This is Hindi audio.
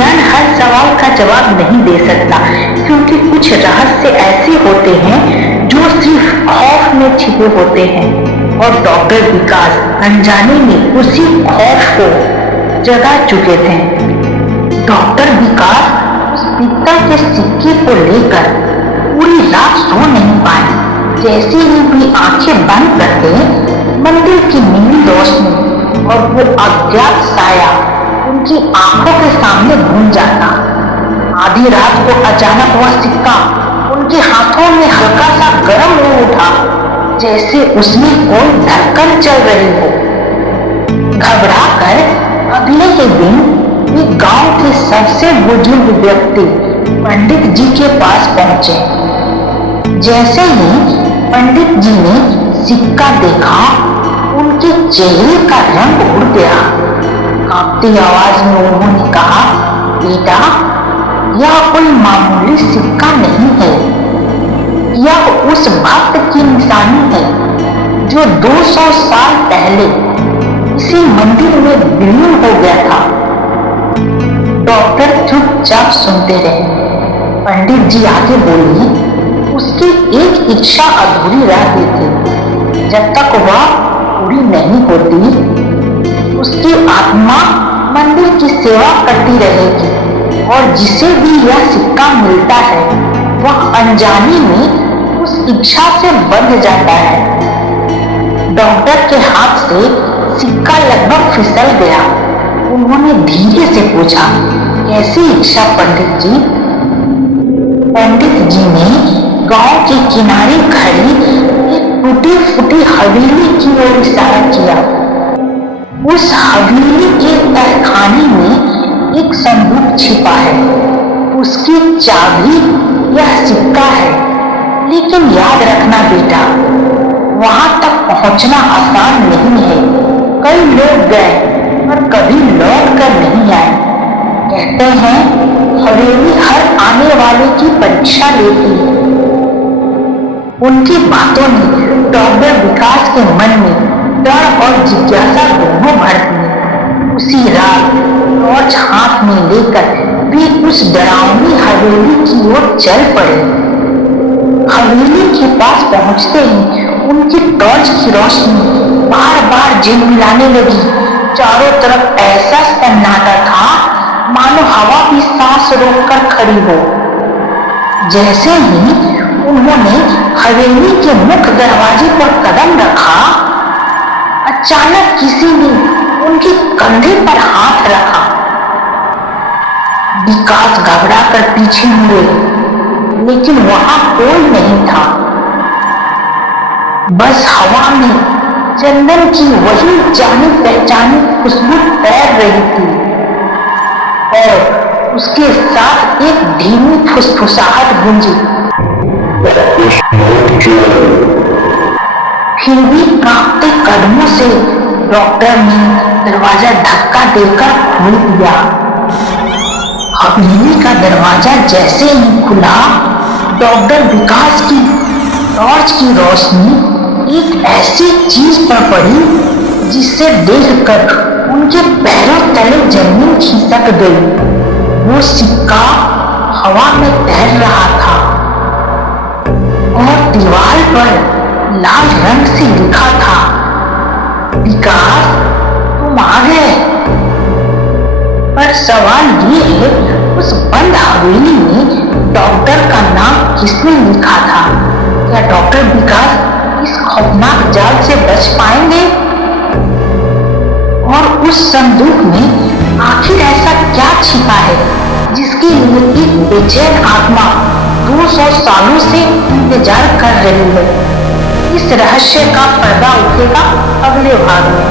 विज्ञान हर सवाल का जवाब नहीं दे सकता, क्योंकि कुछ रहस्य ऐसे होते हैं जो सिर्फ खौफ में छिपे होते हैं, और डॉक्टर विकास अनजाने में उसी खौफ को जगा चुके थे। डॉक्टर विकास उस पीतल के सिक्के को लेकर पूरी रात सो नहीं पाए। जैसे ही भी आंखें बंद करते, मंदिर की नीली रोशनी और वो अज्ञात साया उनकी आंखों के सामने घूम जाता। आधी रात को अचानक वह सिक्का उनके हाथों में हल्का सा गर्म हो उठा, जैसे उसमें कोई धड़कन चल रही हो। घबरा कर अगले ही दिन वे गांव के सबसे बुजुर्ग व्यक्ति पंडित जी के पास पहुंचे। जैसे ही पंडित जी ने सिक्का देखा, उनके चेहरे का रंग उड़ गया। कांपती आवाज में उन्होंने कहा, बेटा, यह कोई मामूली सिक्का नहीं है, यह उस भक्त की निशानी है जो 200 साल पहले इसी मंदिर में विलीन हो गया था। डॉक्टर चुपचाप सुनते रहे। पंडित जी आगे बोली, उसकी एक इच्छा अधूरी रह गई थी। जब तक वह पूरी नहीं होती, उसकी आत्मा मंदिर की सेवा करती रहेगी, और जिसे भी यह सिक्का मिलता है वह अनजाने में उस इच्छा से बंध जाता है। डॉक्टर के हाथ से सिक्का लगभग फिसल गया। उन्होंने धीरे से पूछा, कैसी इच्छा पंडित जी? पंडित जी ने गांव के किनारे खड़ी एक टूटी फूटी हवेली की ओर इशारा किया। उस हवेली के तहखाने में एक संदूक छिपा है, उसकी चाबी यह सिक्का है। लेकिन याद रखना बेटा, वहां तक पहुंचना आसान नहीं है। कई लोग गए पर कभी लौट कर नहीं आए। कहते हैं हवेली हर आने वाले की परीक्षा लेती है। उनकी बातों ने डॉक्टर विकास के मन में डर और जिज्ञासा दोनों भर दिए। उसी रात टॉर्च हाथ में लेकर वे उस डरावनी हवेली की ओर चल पड़े। हवेली के पास पहुंचते ही उनकी टॉर्च की रोशनी बार बार झिलमिलाने लगी। चारों तरफ ऐसा सन्नाटा था मानो हवा भी सांस रोककर खड़ी हो। जैसे ही उन्होंने हवेली के मुख्य दरवाजे पर कदम रखा, अचानक किसी ने उनके कंधे पर हाथ रखा। विकास घबराकर पीछे मुड़े, लेकिन वहां कोई नहीं था। बस हवा में चंदन की वही जानी पहचानी खुशबू तैर रही थी, और उसके साथ एक धीमी फुसफुसाहट गूंजी। फिर भी कांपते कदमों से डॉक्टर ने दरवाजा धक्का देकर खोल दिया। हवेली का दरवाजा जैसे ही खुला, डॉक्टर विकास की टॉर्च की रोशनी एक ऐसी चीज पर पड़ी जिसे देखकर उनके पैरों तले जमीन खिसक गई। वो सिक्का हवा में तैर रहा था, और दीवार पर लाल रंग से लिखा था, विकास तुम आ गए। पर सवाल ये है, उस बंद हवेली में डॉक्टर का नाम किसने लिखा था? क्या डॉक्टर विकास इस खौफनाक जाल से बच पाएंगे? और उस संदूक में आखिर ऐसा क्या छिपा है जिसके लिए एक बेचैन आत्मा 200 सालों से इंतजार कर रही है? इस रहस्य का पर्दा उठेगा अगले भाग में।